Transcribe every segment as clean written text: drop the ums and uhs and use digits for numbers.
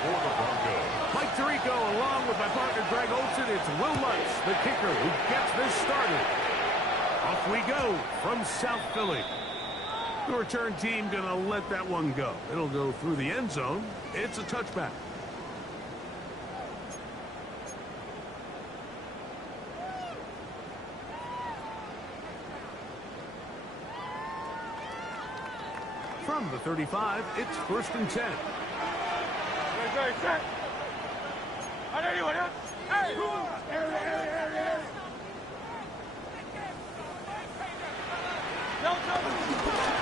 for the Broncos. Mike Tirico along with my partner Greg Olson. It's Will Lutz, the kicker, who gets this started. Off we go from South Philly. The return team going to let that one go. It'll go through the end zone. It's a touchback. From the 35, it's 1st and 10.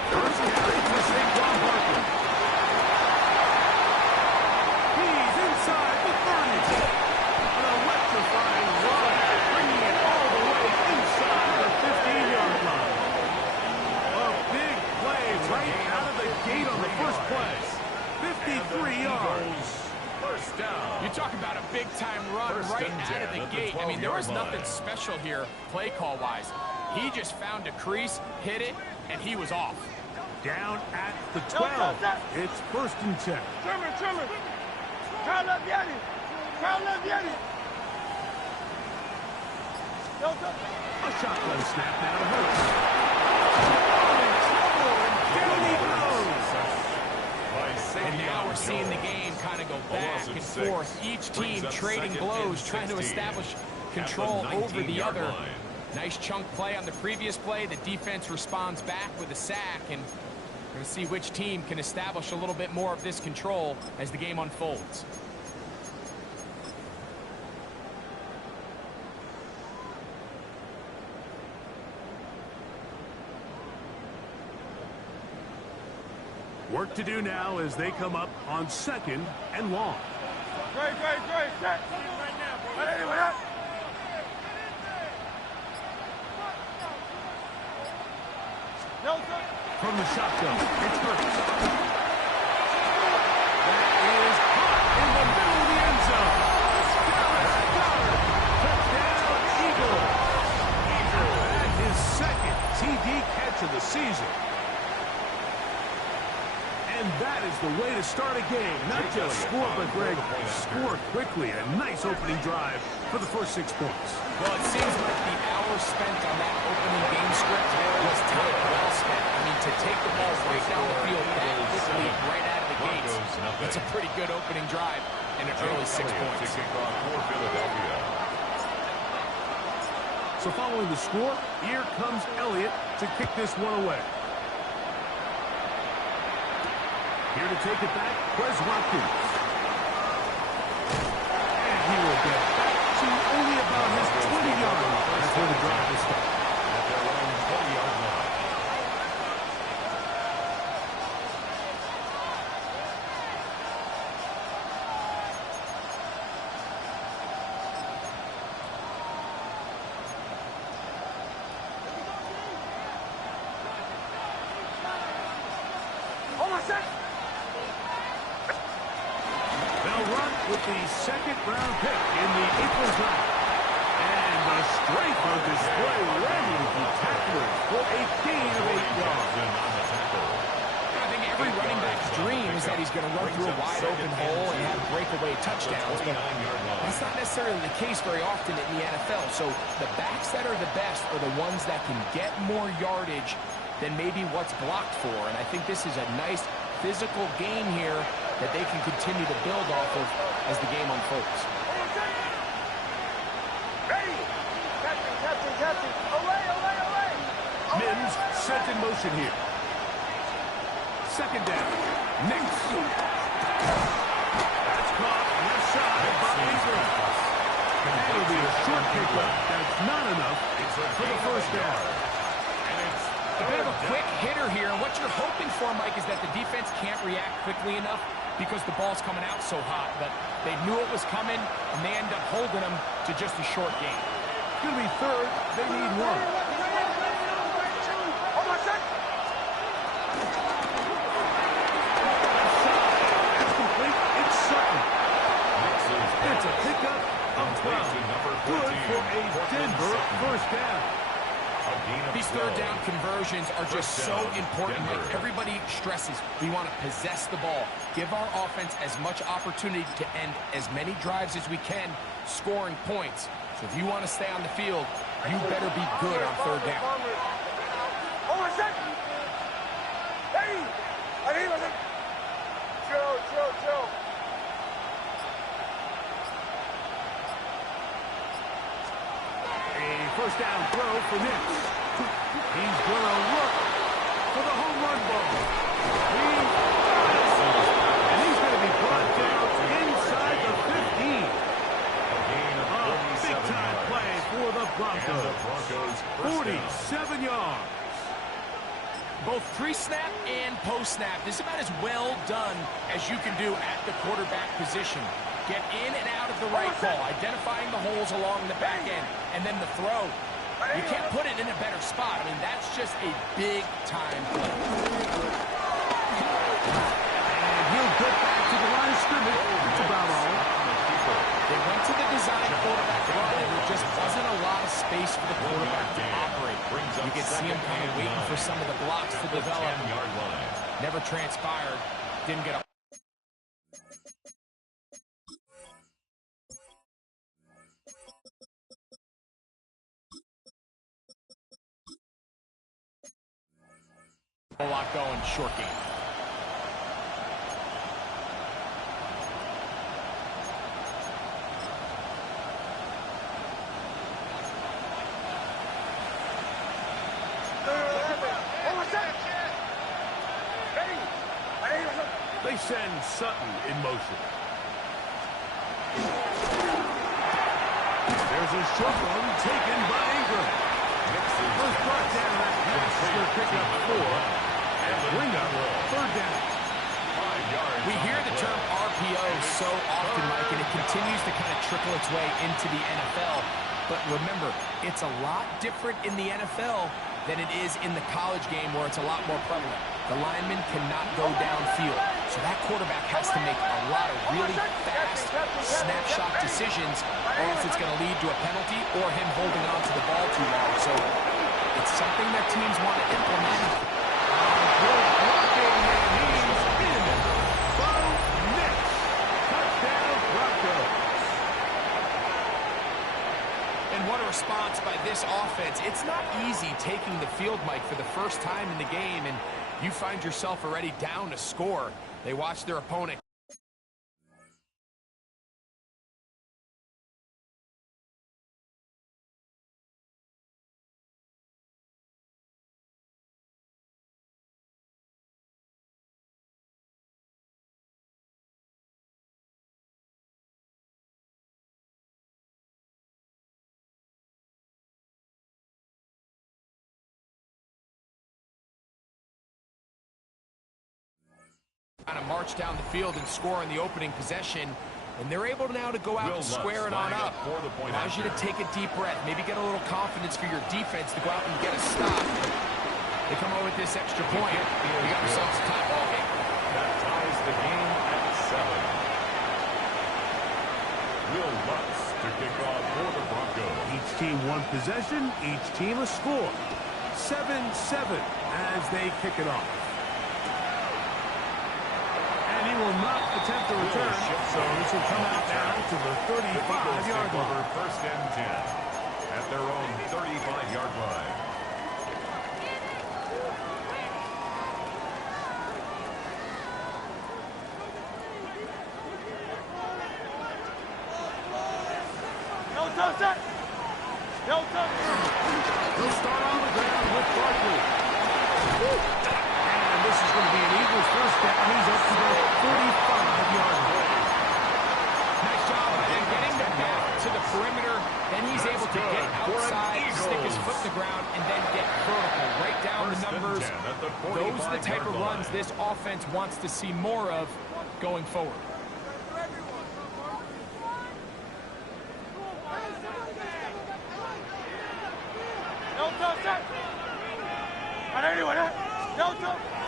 First carry for Saquon Barkley. He's inside the 30. An electrifying run, bringing it all the way inside the 15-yard line. A big play right out of the gate on the first play. 53 yards. First down. You talk about a big-time run right out of the gate. I mean, there was nothing special here play call-wise. He just found a crease, hit it, and he was off. Down at the 12. It's 1st and 10. A shotgun snap now to Hurts. Down he goes. And now we're seeing the game kind of go back and forth. Each team trading blows, trying to establish control over the other. Nice chunk play on the previous play. The defense responds back with a sack, and we're going to see which team can establish a little bit more of this control as the game unfolds. Work to do now as they come up on 2nd and long. Great. Set. From the shotgun, it's Hurts. That is caught in the middle of the end zone. Touchdown, Eagles. And his 2nd TD catch of the season. And that is the way to start a game. Not just score, but Greg, score quickly. A nice opening drive for the first 6 points. Well, it seems like the hours spent on that opening game script was time well spent. I mean, to take the ball right down the field that quickly, right out of the gates, it's a pretty good opening drive and an early 6 points. So following the score, here comes Elliott to kick this one away. Here to take it back, Wes Watkins. And he will get back to only about his 20-yard line. That's where the drive will start. At their own 20-yard line. With the 2nd-round pick in the April draft. And the strength on display, ready to tacklers for a gain of 8 yards. I think every running back's dream is that he's going to run through a wide-open hole and have breakaway touchdowns, but that's not necessarily the case very often in the NFL. So the backs that are the best are the ones that can get more yardage than maybe what's blocked for. And I think this is a nice physical game here that they can continue to build off of as the game unfolds. Ready! Captain! Away! Mims set in motion here. 2nd down. Nix. That's caught left side by Ingram. That'll be a short pickup. That's not enough for the 1st down. A bit of a quick hitter here, and what you're hoping for, Mike, is that the defense can't react quickly enough because the ball's coming out so hot, but they knew it was coming, and they end up holding them to just a short game. It's going to be 3rd. They need 1. Hold on, set. That's complete. It's Sutton. It's a pickup of 12. Good for a Denver 1st down. A These third down conversions are just so important. Like everybody stresses, we want to possess the ball, give our offense as much opportunity to end as many drives as we can, scoring points. So if you want to stay on the field, you better be good on third down. Hold on a second. Hey, I need it. Chill. A first down throw for Nix. He's going to look for the home run ball. And he's going to be brought down inside the 15. A big-time play for the Broncos. 47 yards. Both pre-snap and post-snap, this is about as well done as you can do at the quarterback position. Get in and out of the right ball, identifying the holes along the back end, and then the throw. You can't put it in a better spot. I mean, that's just a big-time play. And he'll get back to the line of scrimmage. That's about all. They went to the design quarterback run, and there just wasn't a lot of space for the quarterback to operate. You could see him kind of waiting for some of the blocks to develop. Never transpired. Didn't get a... A lot going, short game. They send Sutton in motion. There's a short one taken by Ingram. First brought down that pass is going to pick up 4 and bring up third down. We hear the term RPO so often, Mike, and it continues to kind of trickle its way into the NFL. But remember, it's a lot different in the NFL than it is in the college game where it's a lot more prevalent. The lineman cannot go downfield, so that quarterback has to make a lot of really fast snapshot decisions, or else it's going to lead to a penalty or him holding on to the ball too long. So it's something that teams want to implement. Good blocking, and he's in. Bo Nix. Touchdown, Broncos. And what a response by this offense. It's not easy taking the field, Mike, for the first time in the game, and you find yourself already down to score. They watch their opponent. Kind of march down the field and score in the opening possession, and they're able now to go out and square it on up. Allows you to take a deep breath, maybe get a little confidence for your defense to go out and get a stop. They come over with this extra point. We got ourselves a tie ball game. That ties the game at 7. Will Lutz to kick off for the Broncos. Each team one possession, each team a score. 7-7 as they kick it off. And he will not attempt a return, so this will come out now to the 35-yard line. First and 10 at their own 35-yard line. He'll start on the ground with Barkley. And this is going to be an Eagles first down. He's up to the 45-yard line. Nice job by him getting the back to the perimeter. Then he's able to get outside, stick his foot in the ground, and then get vertical right down the numbers. Those are the type of runs this offense wants to see more of going forward.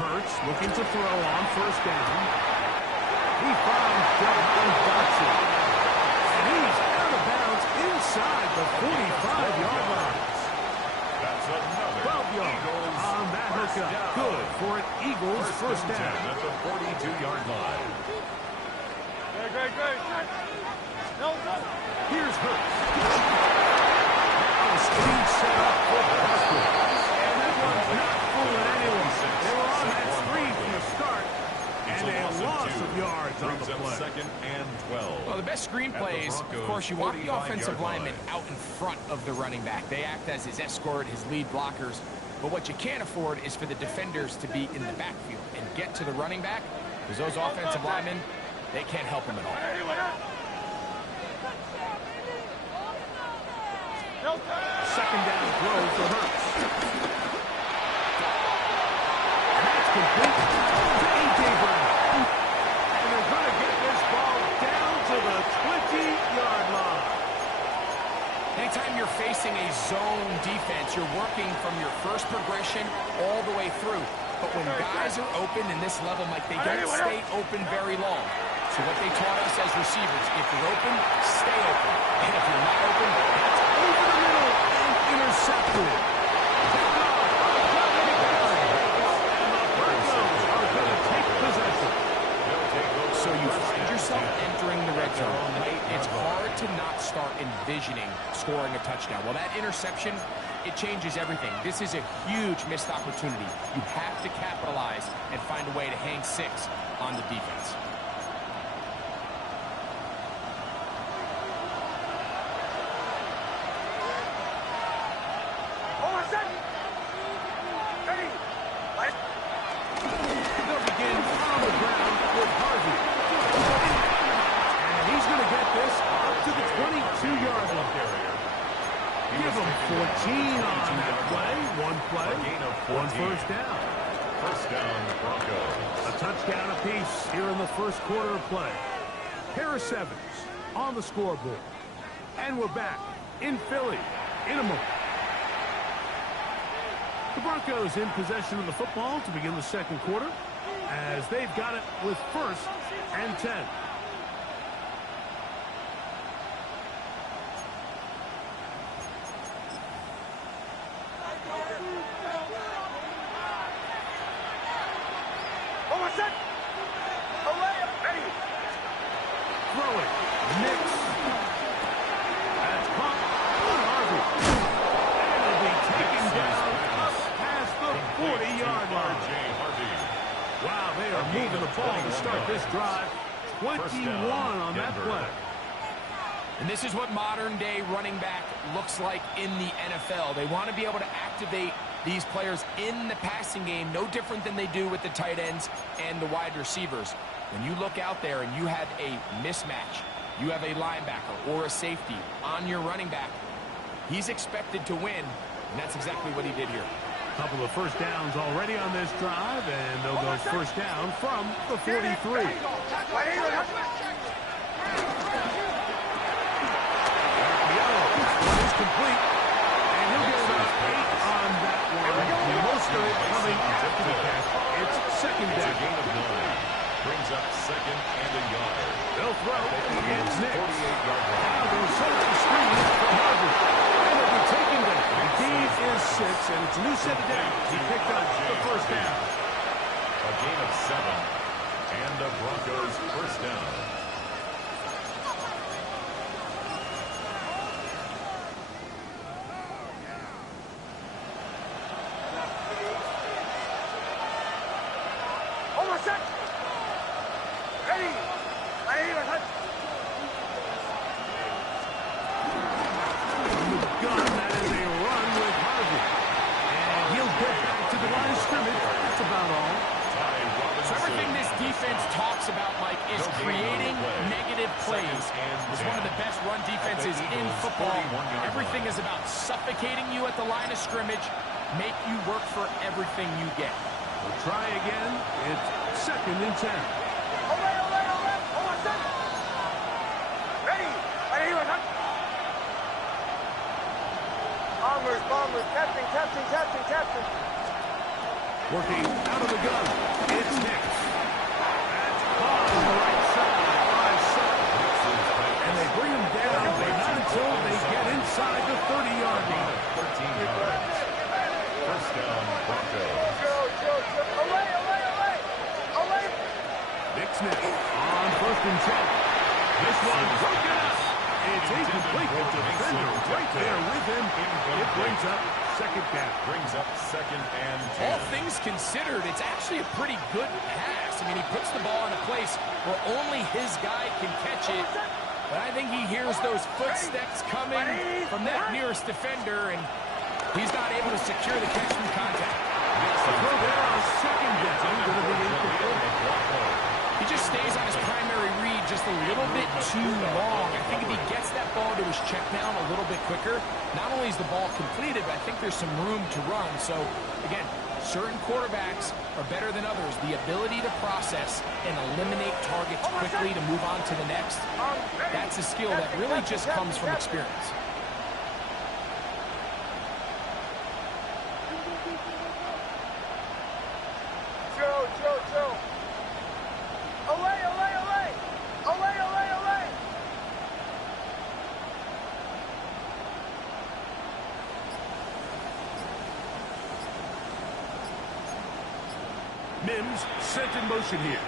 Hurts looking to throw on first down. He finds Dalton Dodson. And he's out of bounds inside the 45-yard line. That's another Hurts. Now speed set up for Preston. And that one's not fooling anyone. They were on that screen from the start. And a loss of yards on the play. Second and 12. Well, the best screen plays, of course, you want the offensive lineman out in front of the running back. They act as his escort, his lead blockers. But what you can't afford is for the defenders to be in the backfield and get to the running back, because those offensive linemen, they can't help him at all. Second down throw for Hurts. And that's complete to A.J. Brown. And they're going to get this ball down to the 20-yard line. Anytime you're facing a zone defense, you're working from your first progression all the way through. But when guys are open in this level, Mike, they don't stay open very long. So what they taught us as receivers, if you're open, stay open. And if you're not open, that's Over the middle and intercepted. And the Broncos are going to take possession. So you find yourself entering the red zone. It's hard to not start envisioning scoring a touchdown. Well, that interception, it changes everything. This is a huge missed opportunity. You have to capitalize and find a way to hang 6 on the defense. They'll begin on the ground with Harvey. And he's going to get this up to the 22-yard line. Give him 14 on that play. One play, one first down. First down, Broncos. A touchdown apiece here in the first quarter of play. Pair of 7s on the scoreboard. And we're back in Philly in a moment. The Broncos in possession of the football to begin the second quarter as they've got it with 1st and 10. Throwing. Mix. That's caught on Harvey. And it'll be taken down up past the 40-yard line. Wow, they are moving the ball to start this drive. 21 on that play. And this is what modern-day running back looks like in the NFL. They want to be able to activate these players in the passing game, no different than they do with the tight ends and the wide receivers. When you look out there and you have a mismatch, you have a linebacker or a safety on your running back, he's expected to win, and that's exactly what he did here. A couple of first downs already on this drive, and they'll go first down from the 43. Is complete, and he'll get about 8 on that one. Most of it coming after the catch. It's second down. It's a gain of 9. Brings up second and a yard. They'll throw against Nick. 48-yard line. Now they'll set up the screen for Harvey. And they'll be taking down. The gain is 6, and it's a new set of downs. He picked up the first down. A gain of 7. And the Broncos first down. Everything is about suffocating you at the line of scrimmage, make you work for everything you get. We'll try again. It's second and 10. Bombers, captain. Working out of the gun. It's Nix. That's caught on the right side by Sutton. And they bring him down, but not until they get inside the 30-yard line. 13 yards. First down, Broncos. Nix on 1st and 10. This one broken up. It's incomplete. The defender right there with him. It brings up second down. Brings up 2nd and 10. All things considered, it's actually a pretty good pass. I mean, he puts the ball in a place where only his guy can catch it. But I think he hears those footsteps coming from that nearest defender, and he's not able to secure the catch from contact. The throw there on second down. Going to be incomplete. He just stays on his primary read just a little bit too long. I think if he gets that ball to his check down a little bit quicker, not only is the ball completed, but I think there's some room to run. So, again, certain quarterbacks are better than others. The ability to process and eliminate targets quickly to move on to the next, that's a skill that really just comes from experience. Joe. Away. Mims sent in motion here.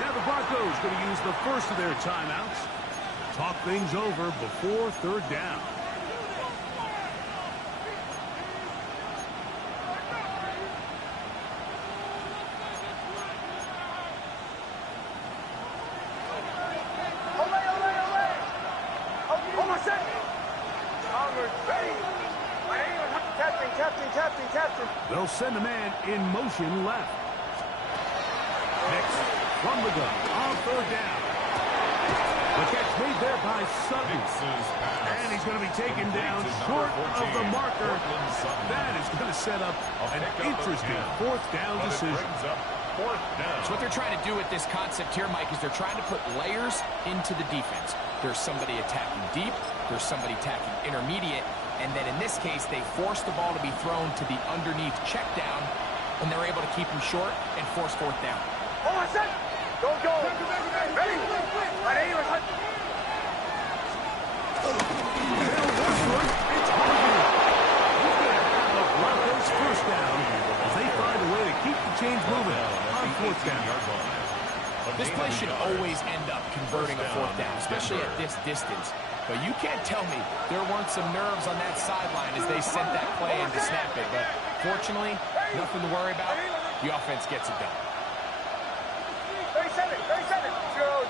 Now the Broncos going to use the first of their timeouts. Talk things over before third down. Captain. They'll send a man in motion left. Next, from the gun, on third down. The catch made there by Sutton. And he's going to be taken down short of the marker. That is going to set up an interesting fourth down decision. So what they're trying to do with this concept here, Mike, is they're trying to put layers into the defense. There's somebody attacking deep. There's somebody attacking intermediate. And then in this case, they force the ball to be thrown to the underneath check down, and they're able to keep him short and force fourth down. Oh, I said, don't go. Ready? My name is Hunt. It's Harvey. He's going to have the Broncos first down as they find a way to keep the chains moving on fourth down. This play should always end up converting a fourth down, especially at this distance. But you can't tell me there weren't some nerves on that sideline as they sent that play in to snap it. But fortunately, nothing to worry about. The offense gets it done. 37. Joe.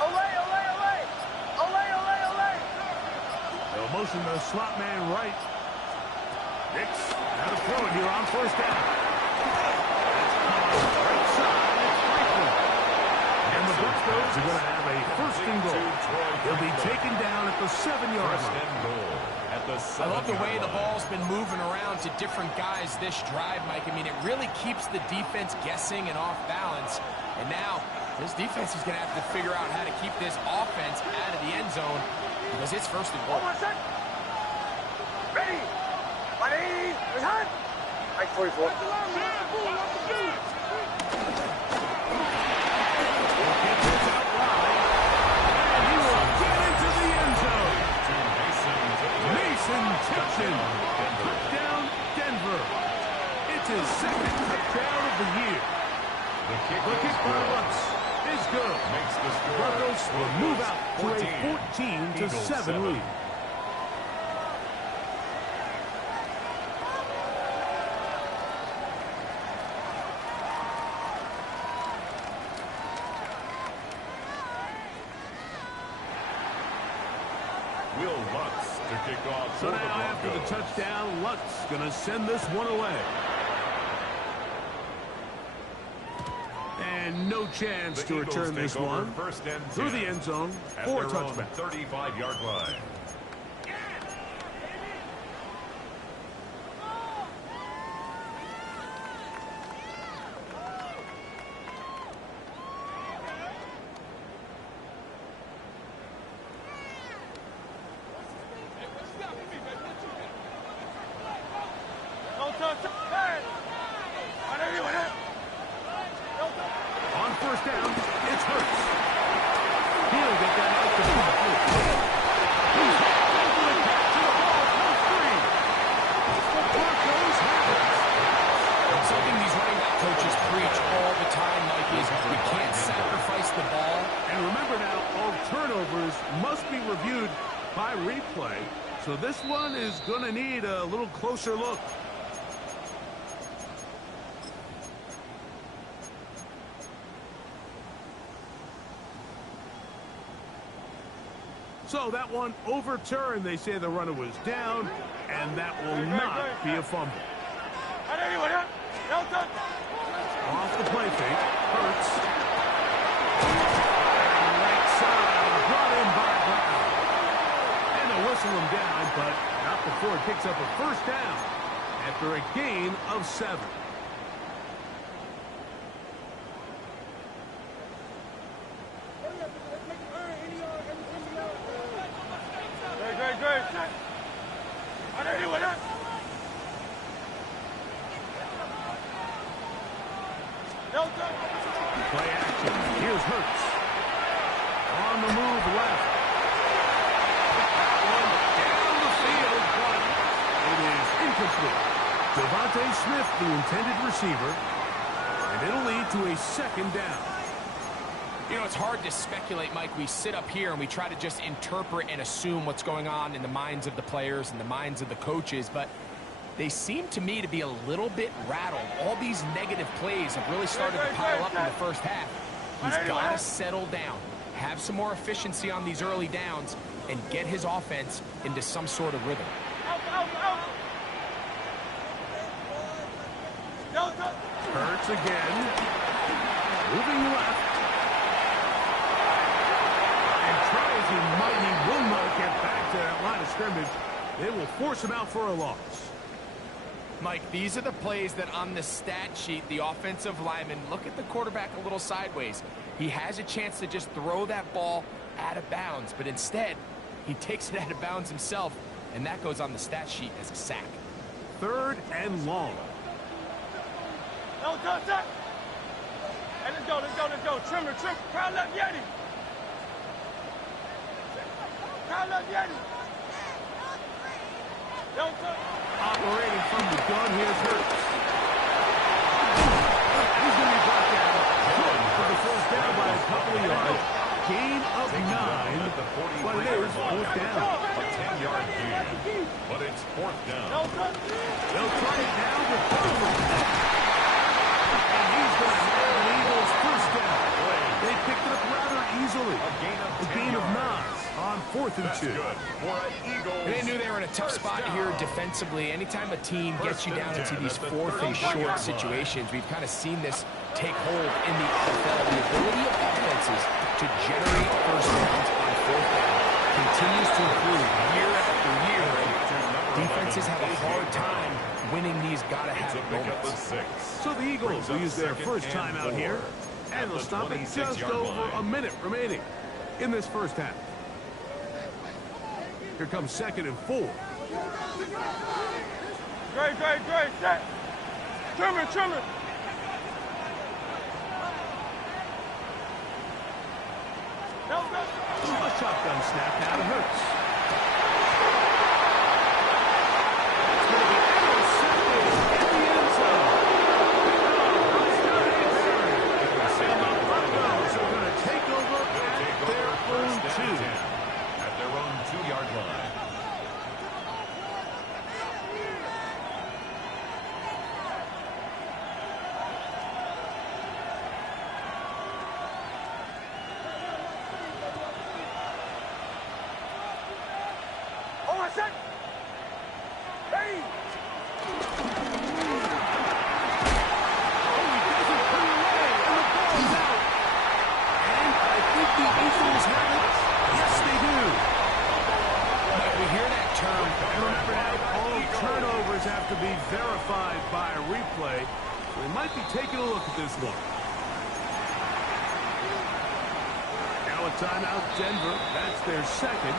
Away. They'll motion the slot man right. Nix, now to throw it here on first down. Right side, it's Franklin. And the Broncos are going to have a first and goal. He'll be taken down at the 7-yard line. I love the way the ball's been moving around to different guys this drive, Mike. I mean, it really keeps the defense guessing and off balance. And now, this defense is going to have to figure out how to keep this offense out of the end zone because it's first and goal. Ready? My name is Hunt. Mike 44. Touchdown, Denver. It's his second touchdown of the year. The kick by Lutz is good. Broncos will move out to a 14-7 lead. So now after the touchdown, Lutz going to send this one away. And no chance to return this one through the end zone for a touchback. 35-yard line. On first down, it's Hurts. He'll get that out to the turnovers must be reviewed by replay, so this one is going to need a little closer look. So that one overturned. They say the runner was down, and that will not be a fumble. Off the play fake, Hurts. And right side, brought in by Brown. And they'll whistle him down, but not before it picks up a first down after a gain of 7. Play action. Here's Hurts. On the move left. That one down the field, but it is incomplete. Devontae Smith, the intended receiver, and it'll lead to a second down. You know, it's hard to speculate, Mike. We sit up here and we try to just interpret and assume what's going on in the minds of the players and the minds of the coaches, but they seem to me to be a little bit rattled. All these negative plays have really started to pile up in the first half. He's got to settle down, have some more efficiency on these early downs, and get his offense into some sort of rhythm. Hurts again. Moving left. And try as he might, he will not get back to that line of scrimmage. They will force him out for a loss. Mike, these are the plays that on the stat sheet, the offensive linemen look at the quarterback a little sideways. He has a chance to just throw that ball out of bounds, but instead, he takes it out of bounds himself, and that goes on the stat sheet as a sack. 3rd and long. Hey, let's go. Trimmer. Crowd left Yeti. Operating from the gun, here's Hurts. He's going to be brought down. Good for the first down by a couple of yards. Gain of 9, but it is 4th down. A 10-yard gain, but it's 4th down. They'll try it now with Bowman. And he's going to have an Eagles first down. They picked it up rather easily. A gain of 9 on 4th and 2. They knew they were in a tough spot here defensively. Anytime a team gets you down into these 4th and short situations, we've kind of seen this take hold in the NFL. The ability of offenses to generate first downs on 4th down continues to improve year after year. Defenses have a hard time winning these gotta-have moments. So the Eagles will use their first time out here, and they'll stop at just over a minute remaining in this first half. Here comes 2nd and 4. Great. Set. Trimmer. A shotgun snap now to Hurts. It's going to be intercepted in the end zone. And the Broncos are going to take over at their own 2. At their own 2-yard line. To be verified by a replay, so they might be taking a look at this one. Now a timeout, Denver. That's their second,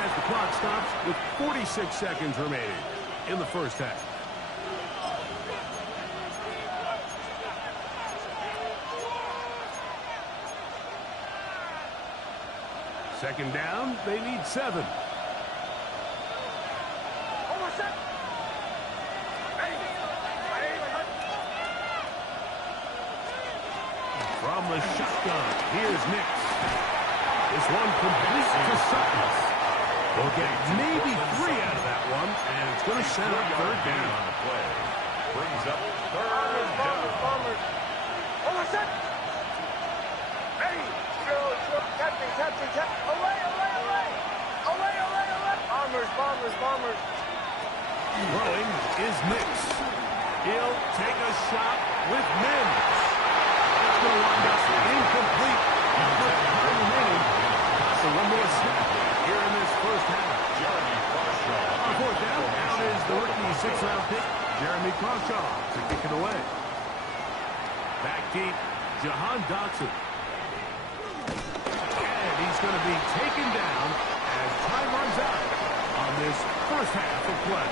as the clock stops with 46 seconds remaining in the first half. Second down, they need 7. From the shotgun, here's Nix. This one complete to Sutton. We'll get maybe 3 out of that one, and it's going to set up third down. On the play. Brings up third down. Bombers. Hold on, set. Hey, catching. Away. Bombers. Throwing is Nix. He'll take a shot with Mims. It's going to wind up incomplete. With time remaining. So one more snap here in this first half. Jeremy Crawshaw. On fourth down, out is the rookie 6th-round pick, Jeremy Crawshaw, to kick it away. Back deep, Jahan Dotson. And he's going to be taken down as time runs out on this first half of play.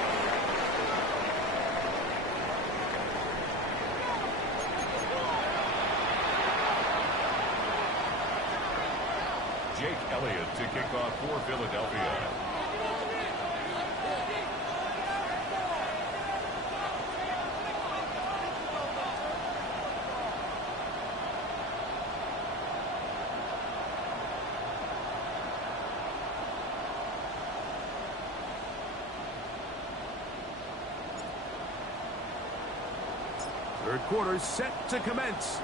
Jake Elliott to kick off for Philadelphia. Third quarter set to commence.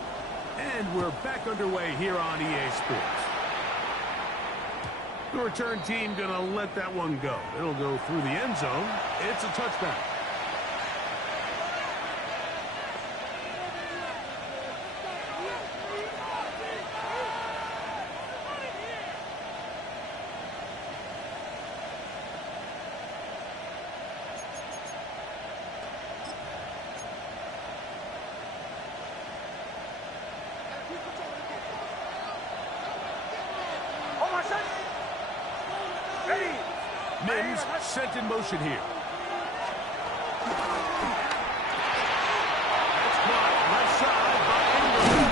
And we're back underway here on EA Sports. The return team going to let that one go. It'll go through the end zone. It's a touchdown. Mims sent in motion here. That's caught left side by Ingram.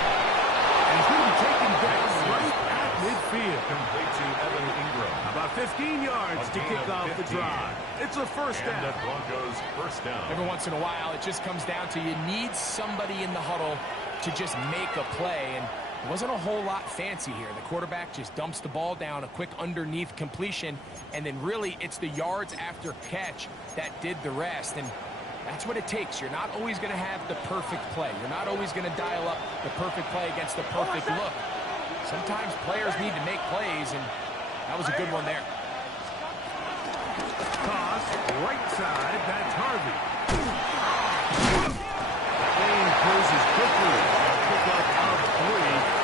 And he's going to be taken down right at midfield. Complete to Evan Ingram. About 15 yards to kick off the drive. It's a first And the down. Broncos first down. Every once in a while, it just comes down to you need somebody in the huddle to just make a play. And it wasn't a whole lot fancy here. The quarterback just dumps the ball down, a quick underneath completion, and then really it's the yards after catch that did the rest. And that's what it takes. You're not always going to have the perfect play. You're not always going to dial up the perfect play against the perfect look. Sometimes players need to make plays, and that was a good one there. Toss, right side, that's Harvey. That lane closes quickly. Pick up of 3.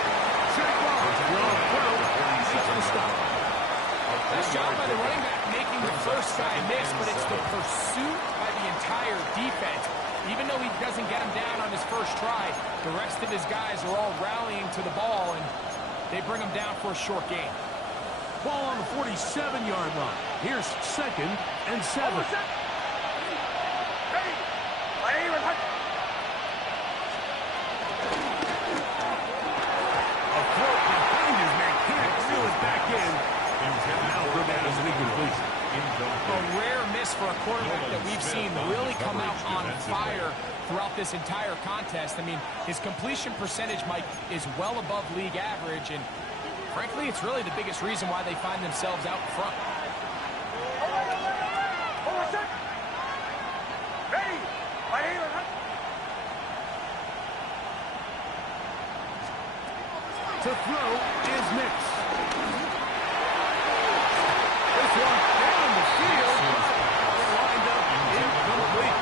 Nice job by the running back making the first guy miss, but it's the pursuit by the entire defense. Even though he doesn't get him down on his first try, the rest of his guys are all rallying to the ball, and they bring him down for a short gain. Ball on the 47-yard line. Here's 2nd and 7. A rare miss for a quarterback that we've seen really come out on fire throughout this entire contest. I mean, his completion percentage, Mike, is well above league average, and frankly, it's really the biggest reason why they find themselves out front. To throw is Nix. This one down the field. Lined up incomplete.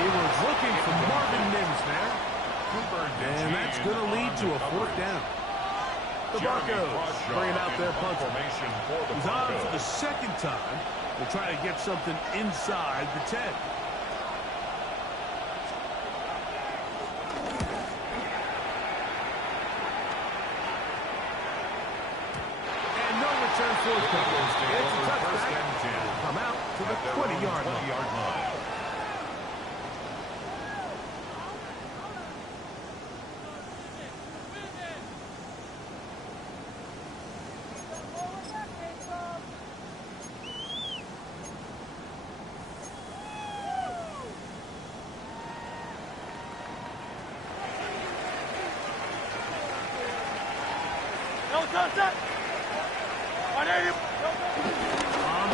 He was looking for Marvin Mims there. And that's going to lead to a 4th down. The Broncos bringing out their punter. He's on for the 2nd time. They'll try to get something inside the 10. Return forthcoming. It's a touchback. Come out to the 20-yard line. On the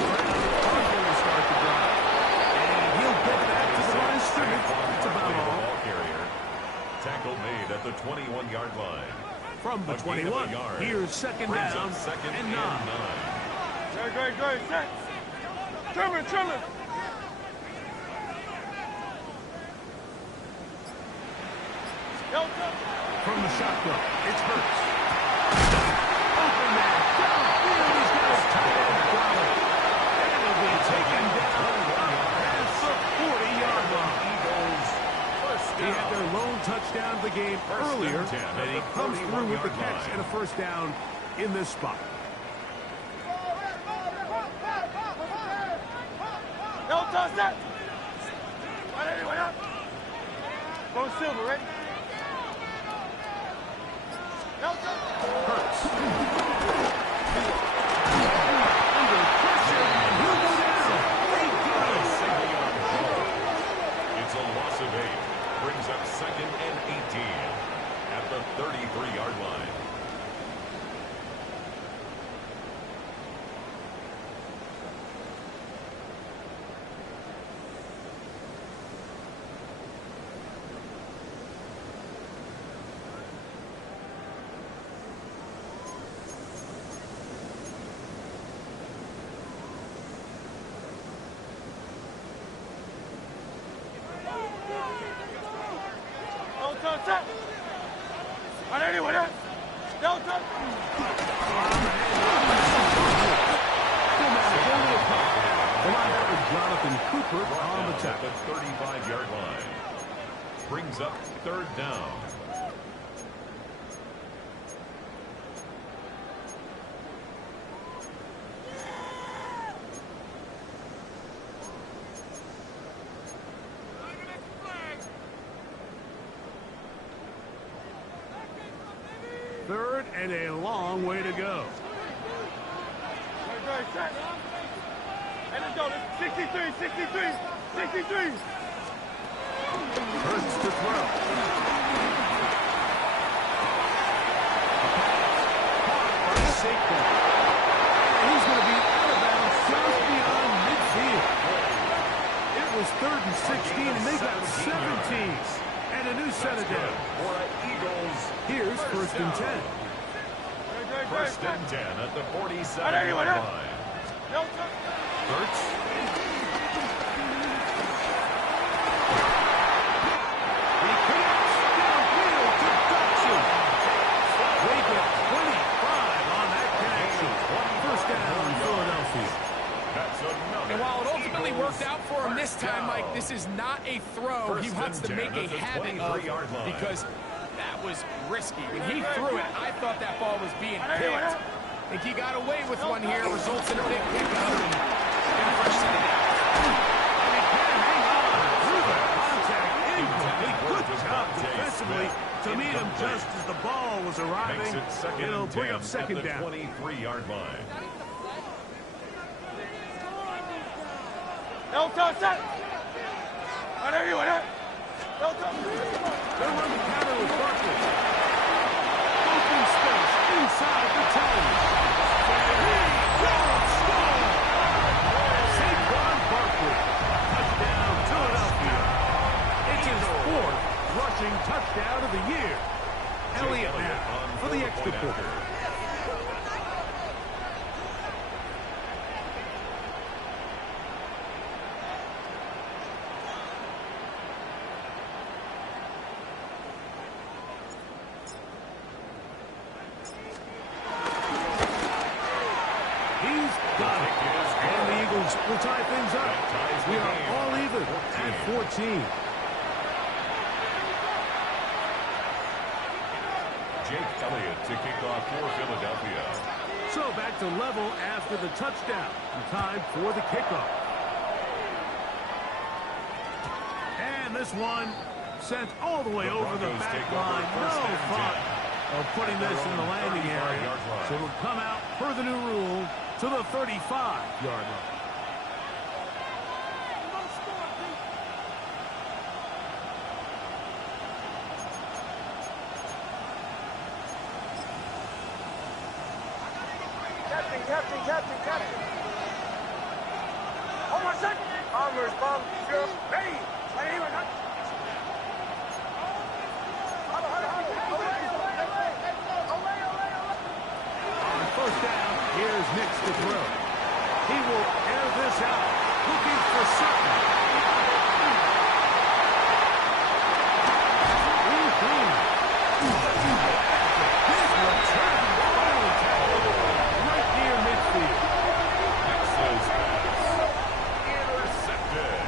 ground, Parker will start the drive. And he'll get back to the line of scrimmage. That's about all. Ball carrier. Tackle made at the 21-yard line. From the A gain of 21, a yard. here's second Brings down up second and and 9. 9. Great. Set. Trimmer. From the shotgun, it's Hurts. Open man, downfield, he's got his tight end covered. And he'll be taken down past the 40-yard line. Eagles first He down. had their lone touchdown of the game earlier, and 10 at and he the comes through with the 41-yard catch line. and a first down in this spot. Set. Go Silver, ready? Hurts. Under pressure, and he'll go down. Thank goodness. It's a loss of 8. Brings up second and 18 at the 33-yard line. Set. Delta. Jonathan Cooper on the At tackle. the 35-yard line. Brings up third down. Third and a long way to go. Great. Set. And let's go. 63. Hurts to throw. Saquon. And he's going to be out of bounds just beyond midfield. It was 3rd and 16, and they got 17. And a new set of down. For Eagles. Here's first and 10. First and 10 at the 47-yard Anyone else? line. Delta. Hurts. He connects downfield to Dodson. They get 25 on that connection. First down, Philadelphia. That's another. And while it ultimately Eagles worked out for him this time, Mike, this is not a throw he First wants to and 10 make a at the habit 23-yard of line. because that was risky. When he threw it, I thought that ball was being picked. I think he got away with one here, results in a big pickup and a first set of down. And he can't hang on through the contact. Incomplete. Good job defensively to meet him just as the ball was arriving. Makes it second It'll and bring 10 up second at the down. 23-yard line. Delta. Set. Delta. They'll run the counter with Barkley. Open space inside the 10. And he goes score. Saquon Barkley. Touchdown, Philadelphia. It's his 4th rushing touchdown of the year. Elliott now for the extra point. Will tie things up. We are all even at 14. Jake Elliott to kick off for Philadelphia. So back to level after the touchdown. And time for the kickoff. And this one sent all the way over the back line. No thought of putting this in the landing area. So it'll come out per the new rule to the 35-yard line. Catching Captain. Hold on a second. Bombers, sure. Ready. On first down, here's Nix to throw. He will air this out, looking for certain. His return finally tackled right near midfield. Nix's pass. Intercepted.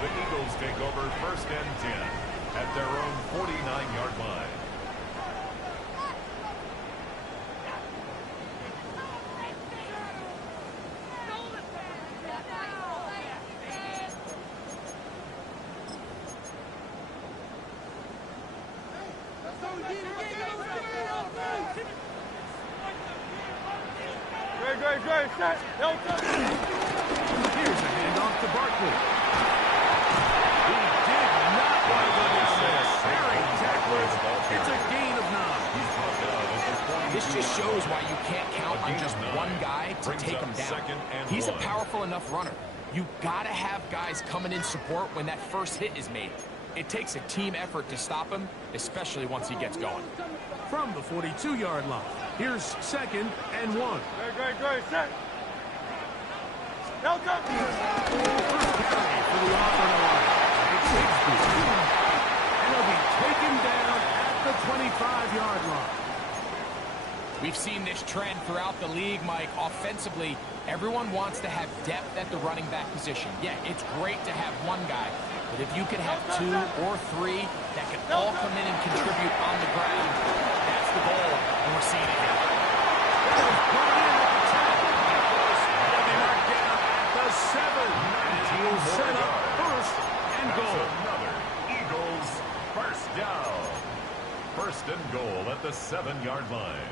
The Eagles take over 1st and 10 at their own 49-yard line. Great, set. Here's a handoff to Barkley. He did not want to go down there. Very tackled. It's a gain of 9. This just shows why you can't count on just one guy to take him down. He's a powerful enough runner. You gotta have guys coming in support when that first hit is made. It takes a team effort to stop him, especially once he gets going. From the 42-yard line, here's 2nd and 1. Great, set. First carry for the offensive line. It's Higsby. And he'll be taken down at the 25-yard line. We've seen this trend throughout the league, Mike. Offensively, everyone wants to have depth at the running back position. Yeah, it's great to have one guy, but if you can have 2 or 3 that can all come in and contribute on the ground, that's the goal, and we're seeing it here. The 7, and he will set up 1st and goal. Another Eagles first down. 1st and goal at the 7-yard line.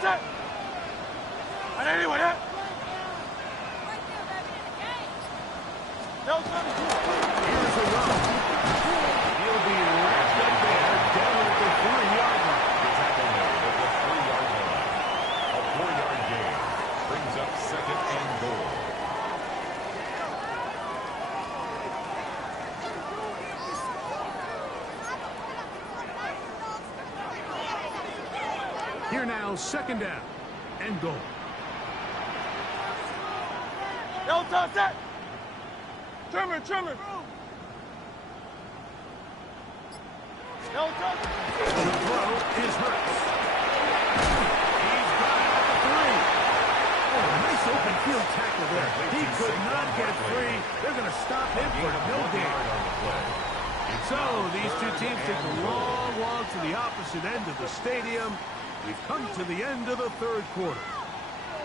Set. And anyway, Here's a run. He'll be wrapped up there down at the 3-yard line. The tackle made at the 3-yard line. A 4-yard gain brings up 2nd and goal. Here now, 2nd down and goal. Set. Trimmer. The throw is Hurts. He's got it at the 3. Oh, nice open field tackle there. He could not get free. They're going to stop him for no gain. So these two teams take a long walk to the opposite end of the stadium. We've come to the end of the 3rd quarter.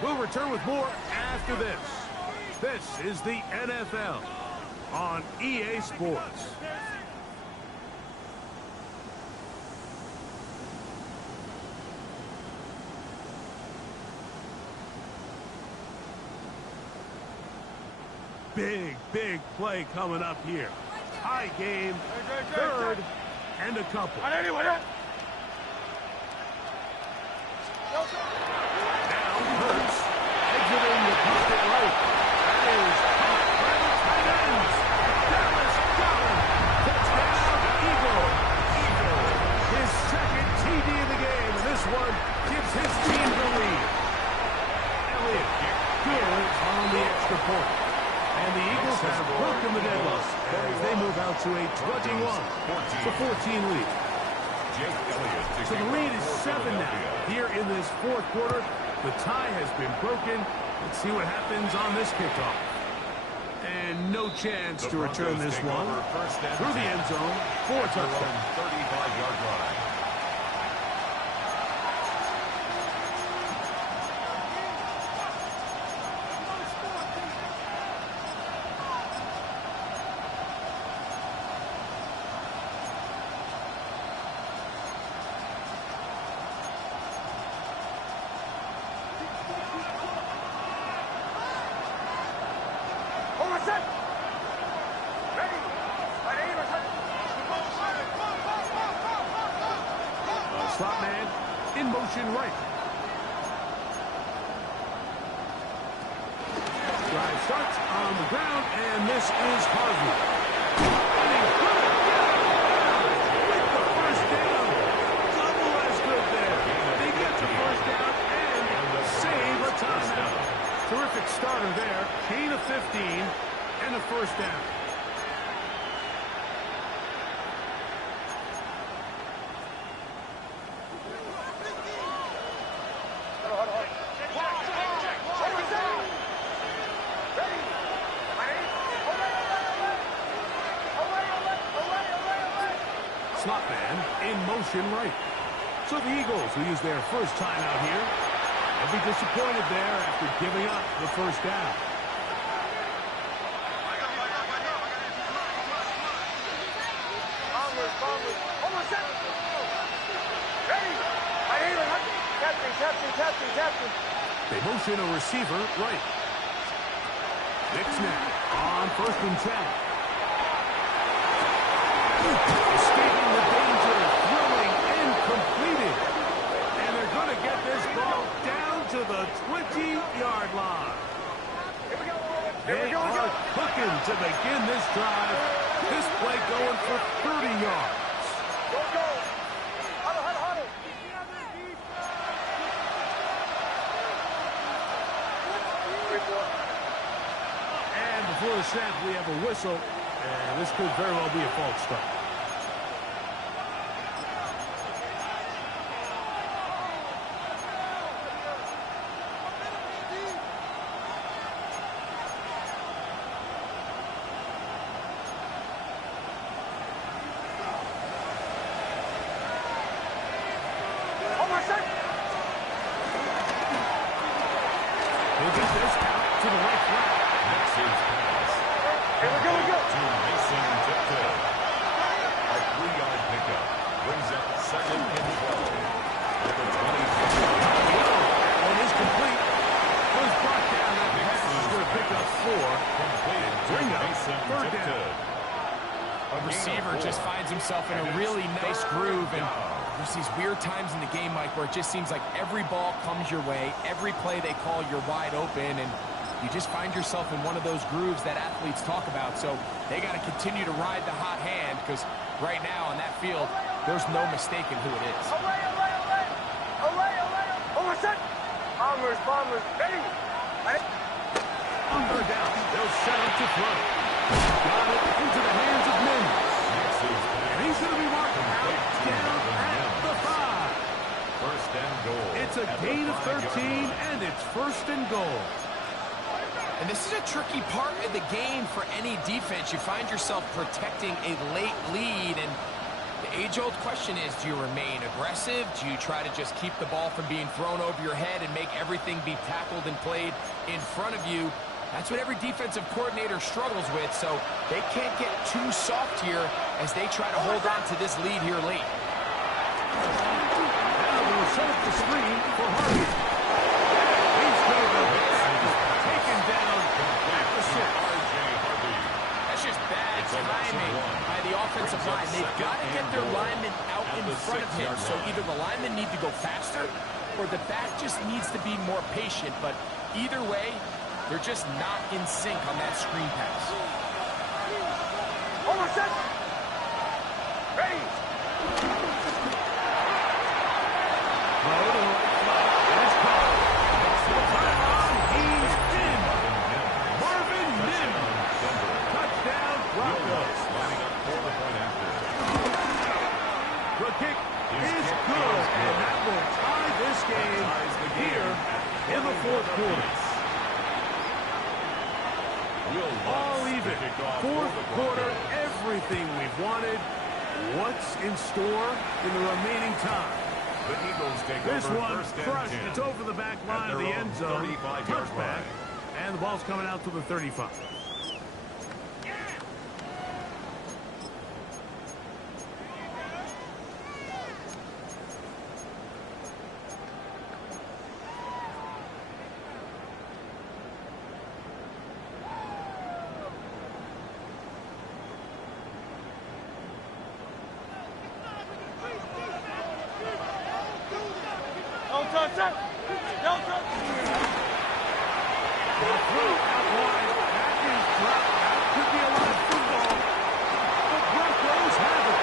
We'll return with more after this. This is the NFL on EA Sports. Big play coming up here. High game, 3rd and a couple. And anyway, Now Hurts exiting the pocket right. That is caught by the tight ends. Dallas Goddard. Touchdown, Eagles. His 2nd TD of the game. This one gives his team the lead. Elliott good on the extra point. And the Eagles have broken the deadlock as they move out to a 21-14 lead. So the lead is 7 now. Here in this 4th quarter, the tie has been broken. Let's see what happens on this kickoff. And no chance to return this one. Through the end zone for a touchdown. 35-yard line. Ready. My name is Slot man in motion right. Drive starts on the ground, and this is Harvey. And he's good. With the first down. Double as good there. They get the first down and save a timeout. Terrific starter there. Gain of 15 and a first down. Slot man in motion right. So the Eagles will use their first time out here. They'll be disappointed there after giving up the first down. They motion a receiver right. Nick snap on 1st and 10. Escaping the danger, throwing and completed. And they're going to get this ball down to the 20-yard line. They are cooking to begin this drive. This play going for 30 yards. And before the snap, we have a whistle. And this could very well be a false start. He'll get this out to the right flat. Next is pass. Here we go. To Mason Tipton. A 3-yard pickup brings up 2nd and 12. At the 20. One is complete. Was brought down. That pass is going to pick up 4. Completed to Bring up Mason 3rd Tipton. down. A receiver just finds himself in a really nice groove, and there's these weird times in the game, Mike, where it just seems like every ball comes your way, every play they call, you're wide open, and you just find yourself in one of those grooves that athletes talk about. So they got to continue to ride the hot hand, because right now on that field, there's no mistaking who it is. Bombers, ready? On 3rd down, they'll set up to throw. Got it into the hands of Mims. And he's going to be marked out down at the 5. 1st and goal. It's a gain of 13, and it's 1st and goal. And this is a tricky part of the game for any defense. You find yourself protecting a late lead, and the age-old question is, do you remain aggressive? Do you try to just keep the ball from being thrown over your head and make everything be tackled and played in front of you? That's what every defensive coordinator struggles with, so they can't get too soft here as they try to hold on to this lead here late. Now they'll set up the screen for Harvey. He's going to go taken down at the 6. That's just bad timing by the offensive line. They've got to get their linemen out in front of him, so either the linemen need to go faster or the back just needs to be more patient, but either way, they're just not in sync on that screen pass. Ready? He's in. Marvin Mims. Touchdown, Broncos. Lining up for the point after. The kick is good, and that will tie this game here in the 4th quarter. All even. 4th quarter, everything we've wanted. What's in store in the remaining time? The Eagles take This over one 1st and crushed. 10. It's over the back line of the end zone. 35-yard Touchback. line. And the ball's coming out to the 35. set. Delta. The throw out wide. That is dropped. That could be a live football. The Broncos have it.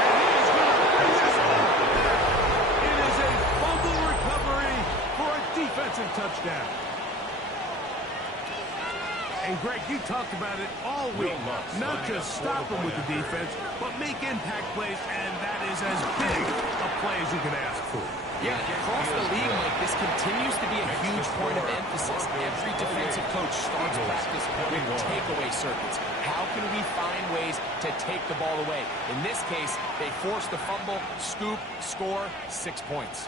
And he is going to bring this one back. It is a fumble recovery for a defensive touchdown. And Greg, you talked about it all week. Not just stop them with the defense, but make impact plays, and that is as big a play as you can ask for. Yeah, across the league, Mike, this continues to be a huge point of emphasis. Every defensive coach starts practice with takeaway circuits. How can we find ways to take the ball away? In this case, they force the fumble, scoop, score, 6 points.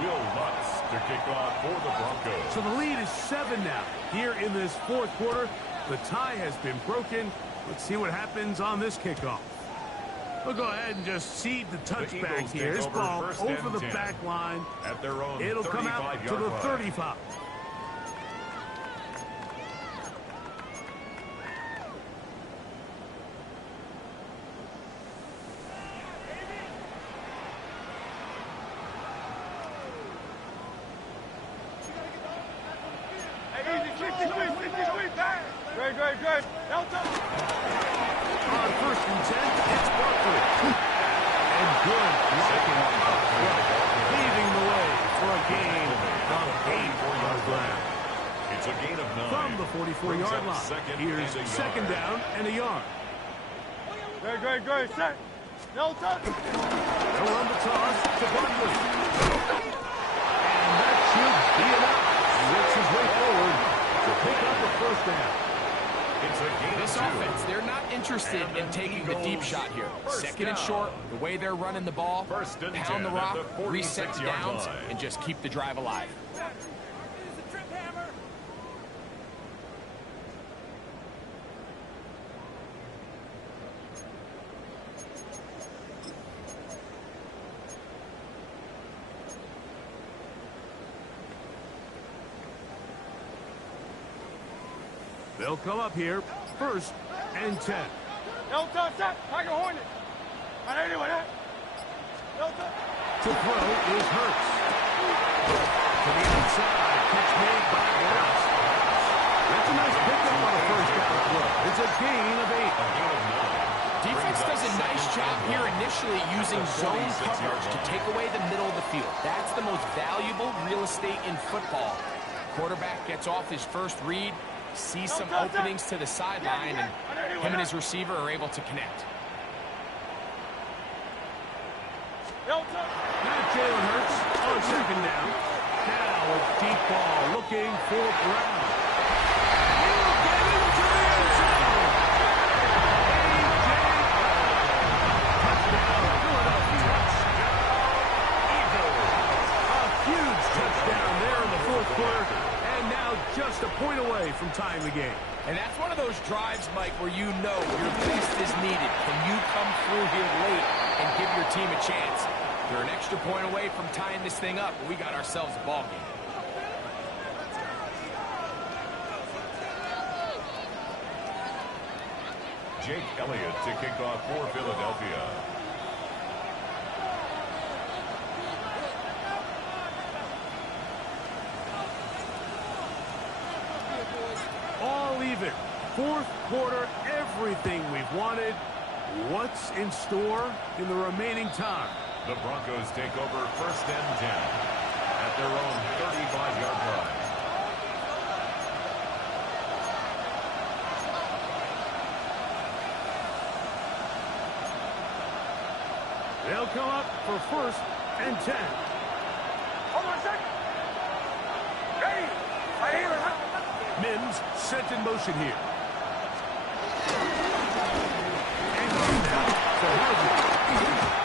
Will Lutz to kick off for the Broncos. So the lead is 7 now. Here in this fourth quarter, the tie has been broken. Let's see what happens on this kickoff. We'll go ahead and just seed the touchback here. This ball over the back line. At their own It'll come out to the 35. Good. Delta. On first and 10, it's Barkley. And good blocking up front, leading the way for a gain of 8 on the ground. It's a gain of 9. From the 44-yard line, here's second down and a yard. Good. Set. Delta. They'll run the toss to Barkley. And that should be enough. He works his way forward to pick up the first down. This offense, they're not interested in taking the deep shot here. Second and short, the way they're running the ball, pound the rock, reset the downs, and just keep the drive alive. They'll come up here, first and 10. Delta, set. Tiger Hornet. On anyone, eh? Delta. To throw is Hurts. To the outside, catch made by Lutz. That's a nice pickup on a first down throw. It's a gain of 8. Defense does a nice job here initially using zone coverage to take away the middle of the field. That's the most valuable real estate in football. Quarterback gets off his first read, sees some openings to the sideline, and him and his receiver are able to connect. Not Jalen Hurts on second down. Now a deep ball looking for Brown. He'll get into the end zone. Touchdown, Philadelphia. Eagles. A huge touchdown there in the fourth quarter. And now just a point away from tying the game. And that's one of those drives, Mike, where you know your best is needed. Can you come through here late and give your team a chance? You're an extra point away from tying this thing up. We got ourselves a ball game. Jake Elliott to kick off for Philadelphia. All even. Fourth quarter, everything we've wanted. What's in store in the remaining time? The Broncos take over first and 10 at their own 35-yard line. They'll come up for first and 10. Hold on a second. Hey, I hear it. Mims set in motion here. And now for Harvey.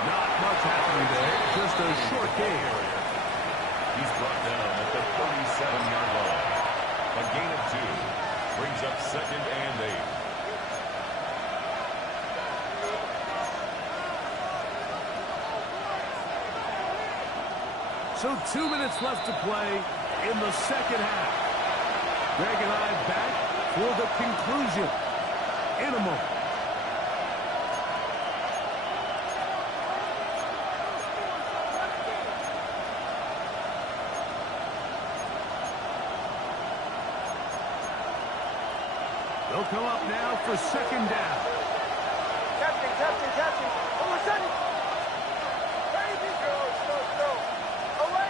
Not much happening there. Just a short gain. He's brought down at the 37-yard line. A gain of 2 brings up second and 8. So 2 minutes left to play in the second half. Greg and I back for the conclusion in a moment. They'll come up now for second down. Captain. Almost done. Baby, go. Away.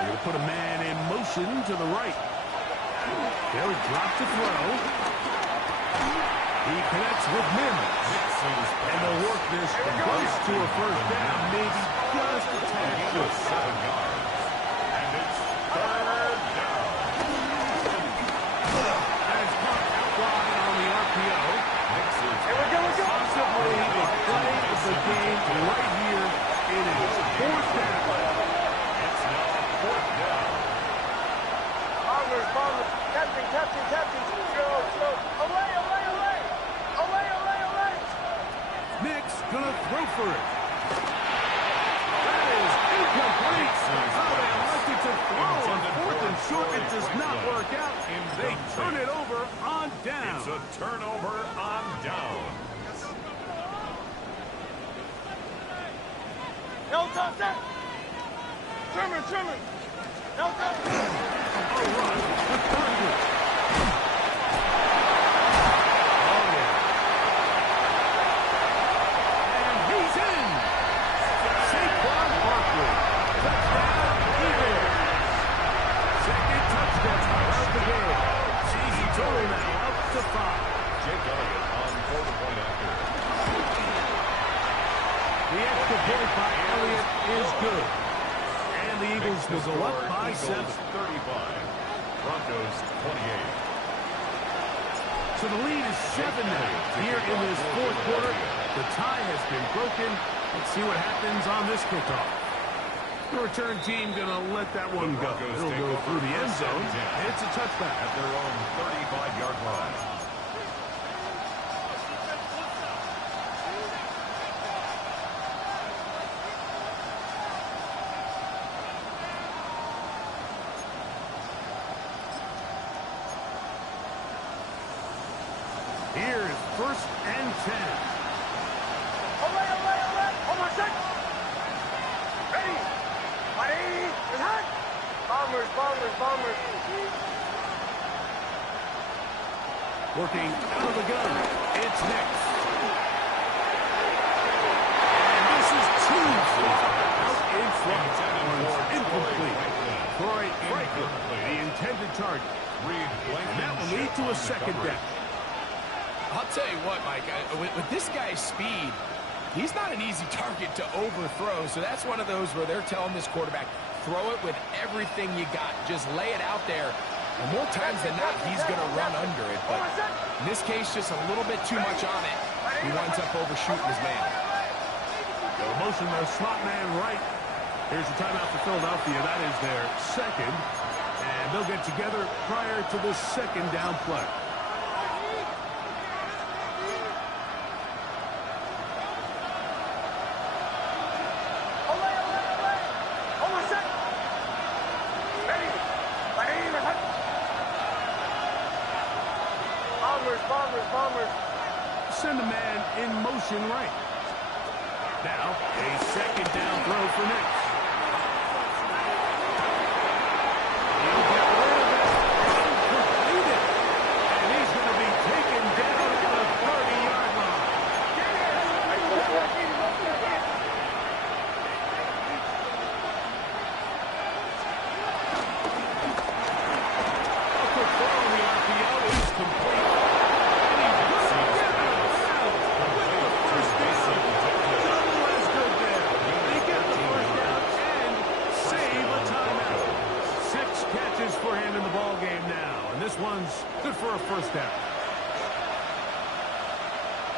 They're going to put a man in motion to the right. They'll drop to throw. He connects with Mims. And they'll work this close to a first down, maybe just a tad short. 7 yards. And it's third down. That is caught out wide on the RPO. Here we go. Possibly the play of the game right here. It is fourth down. It's now fourth down. Bombers. Captain. Go. Away. Nick's gonna throw for it. That is incomplete. How they elected to throw on fourth and short. It does not work out. They turn it over on down. It's a turnover on down. No touch that. Trimmer. No touch. A run with Barkley. And he's in. Saquon Barkley. Touchdown, Eagles. Second touchdown of the game. Season total now up to 5. Jake Elliott on quarter-point after. The extra point by Elliott is good. And the Eagles will go up by 7. 35. Broncos 28. So the lead is 7 now here in this fourth quarter. The tie has been broken. Let's see what happens on this kickoff. The return team going to let that one go. It'll go through the end zone. It's a touchback. At their own 35-yard line. Here is first and 10. Away. Almost done. Ready. It's hot. Bombers. Working out of the gun. It's next. And this is two. Out in front. One's incomplete. Troy Franklin, the intended target. And that will lead to a second down. I'll tell you what, Mike, with this guy's speed, he's not an easy target to overthrow. So that's one of those where they're telling this quarterback, throw it with everything you got. Just lay it out there. And more times than not, he's going to run under it. But in this case, just a little bit too much on it. He winds up overshooting his man. They'll motion their slot man right. Here's the timeout for Philadelphia. That is their second. And they'll get together prior to the second down play. Almost done. Ready. Bombers. Send a man in motion right. Now, a second down throw for Nick. He'll get rid of it and complete it. And he's going to be taken down at the 30-yard line. A quick throw on the RPO is complete. For him in the ball game now, and this one's good for a first down.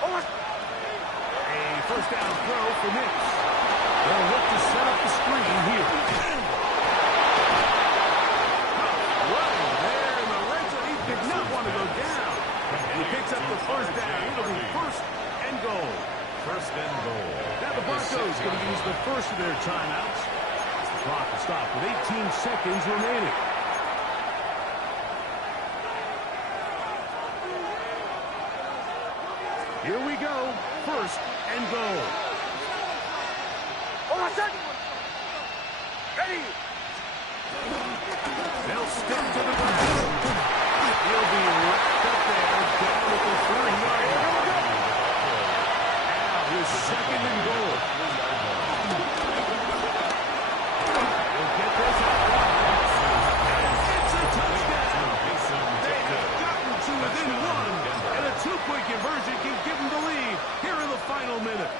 A first down throw for Knicks. They'll look to set up the screen here. Right there in the red zone. He did not want to go down, and he picks up the first down. It'll be first and goal. First and goal. Now the Broncos going to use the first of their timeouts. The clock will stop with 18 seconds remaining. first and goal. Hold on, set. Ready. They'll stick to the ground. He'll be wrapped up there down at the 3-yard line. Now his second and goal. He'll get this out wide. And it's a touchdown. They have gotten to within one, and a two-point conversion can give them the lead here in the final minute.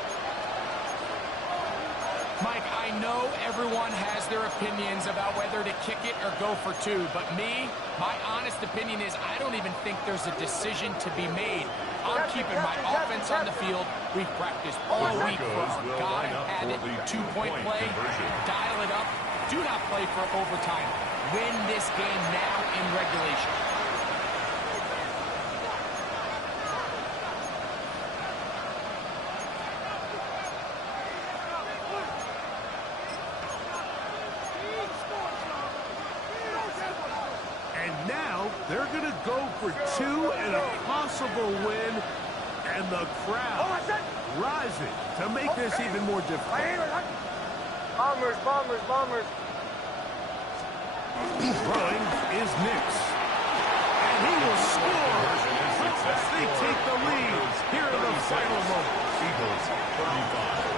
Mike, I know everyone has their opinions about whether to kick it or go for two, but my honest opinion is I don't even think there's a decision to be made. I'm keeping my offense on the field. We've practiced all week for gotta have it, two-point play, dial it up. Do not play for overtime. Win this game now in regulation. And now they're going to go for two and a possible win. And the crowd rising to make this even more difficult. Bombers, bombers, bombers. Throwing is Nix. And he will score. They take the lead here in the final moments. Eagles 35.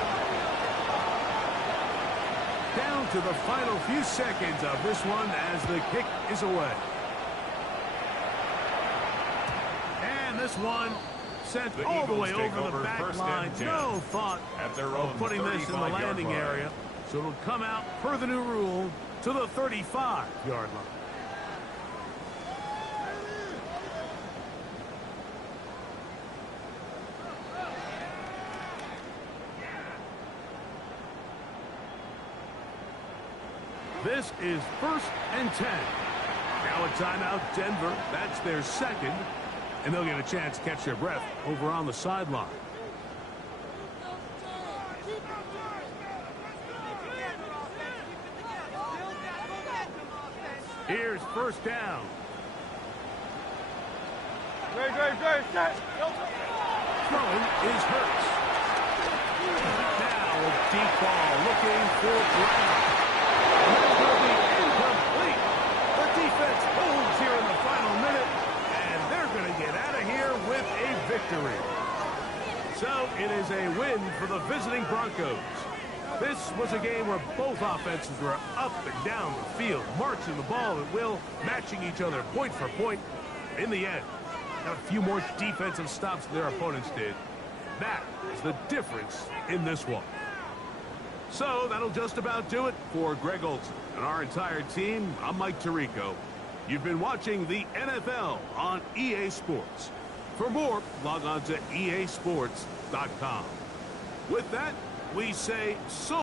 Down to the final few seconds of this one as the kick is away. And this one sent The all the way Eagles take over the over back first line. and 10 No thought at their of own putting this in the 35-yard landing line. area. So it'll come out per the new rule to the 35-yard line. This is first and 10. Now a timeout, Denver. That's their second. And they'll get a chance to catch their breath over on the sideline. Here's first down. Great, set. Throwing is Hurts. Now a deep ball looking for Brown. That will be incomplete. The defense holds here in the final minute, and they're going to get out of here with a victory. So it is a win for the visiting Broncos. This was a game where both offenses were up and down the field, marching the ball at will, matching each other point for point. In the end, got a few more defensive stops than their opponents did. That is the difference in this one. So that'll just about do it for Greg Olson and our entire team. I'm Mike Tirico. You've been watching the NFL on EA Sports. For more, log on to easports.com. With that, we say so